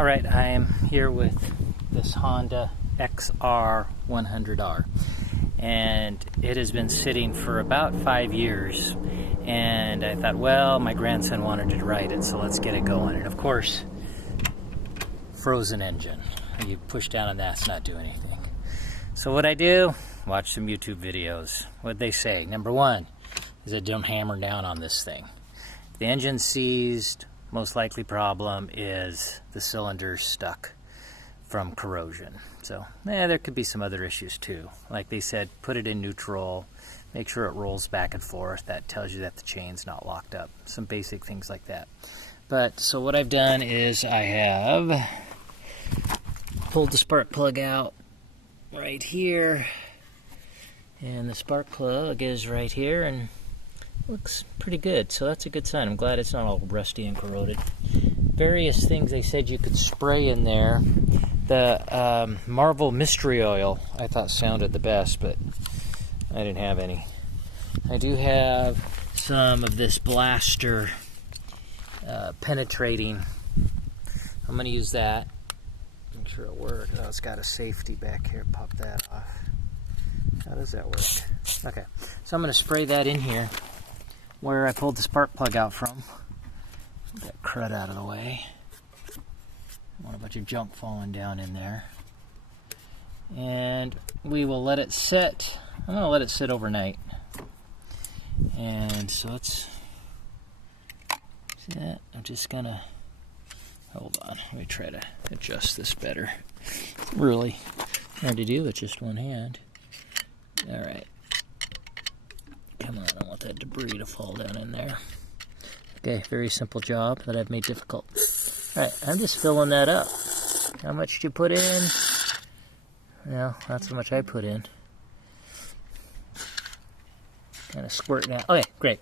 Alright, I am here with this Honda XR 100R, and it has been sitting for about 5 years, and I thought, well, my grandson wanted to ride it, so let's get it going. And of course, frozen engine. You push down on that, it's not doing anything. So what I do, watch some YouTube videos. What'd they say? Number one is that don't hammer down on this thing. If the engine's seized, most likely problem is the cylinder stuck from corrosion. So there could be some other issues too. Like they said, put it in neutral, make sure it rolls back and forth. That tells you that the chain's not locked up. Some basic things like that. But so what I've done is I have pulled the spark plug out right here, and the spark plug is right here and looks pretty good, so that's a good sign. I'm glad it's not all rusty and corroded. Various things they said you could spray in there. The Marvel Mystery Oil I thought sounded the best, but I didn't have any. I do have some of this Blaster penetrating. I'm going to use that. Make sure it works. Oh, it's got a safety back here. Pop that off. How does that work? Okay, so I'm going to spray that in here where I pulled the spark plug out from. Get that crud out of the way. I want a bunch of junk falling down in there. And we will let it sit. I'm going to let it sit overnight. And so let's see that. I'm just going to hold on. Let me try to adjust this better. It's really hard to do with just one hand. All right. Come on, I don't want that debris to fall down in there. Okay, very simple job that I've made difficult. All right, I'm just filling that up. How much did you put in? Well, not so much I put in. Kind of squirting out. Okay, great.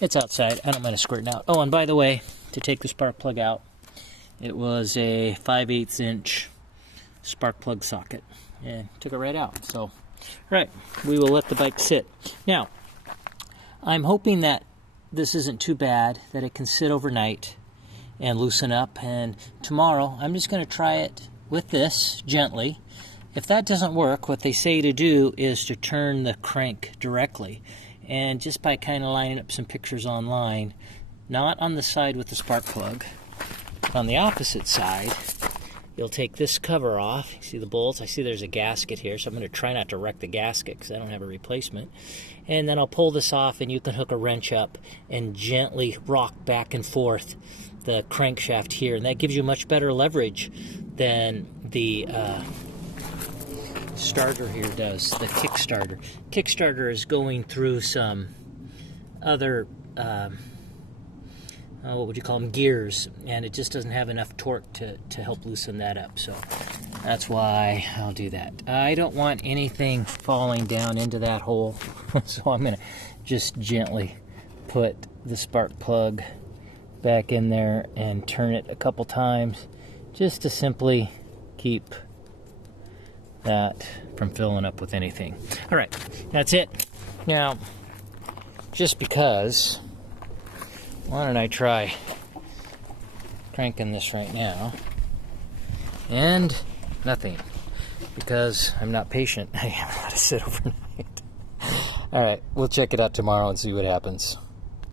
It's outside. I don't mind it squirting out. Oh, and by the way, to take the spark plug out, it was a 5/8 inch spark plug socket. And took it right out. So, right, we will let the bike sit. Now, I'm hoping that this isn't too bad, that it can sit overnight and loosen up. And tomorrow, I'm just going to try it with this gently. If that doesn't work, what they say to do is to turn the crank directly. And just by kind of lining up some pictures online, not on the side with the spark plug, but on the opposite side, you'll take this cover off. You see the bolts? I see there's a gasket here, so I'm going to try not to wreck the gasket because I don't have a replacement. And then I'll pull this off, and you can hook a wrench up and gently rock back and forth the crankshaft here. And that gives you much better leverage than the starter here does, the Kickstarter. Kickstarter is going through some other what would you call them, gears, and it just doesn't have enough torque to help loosen that up. So that's why I'll do that. I don't want anything falling down into that hole, so I'm going to just gently put the spark plug back in there and turn it a couple times just to simply keep that from filling up with anything. All right, that's it. Now, just because, why don't I try cranking this right now? And nothing, because I'm not patient. I haven't let it sit overnight. All right, we'll check it out tomorrow and see what happens.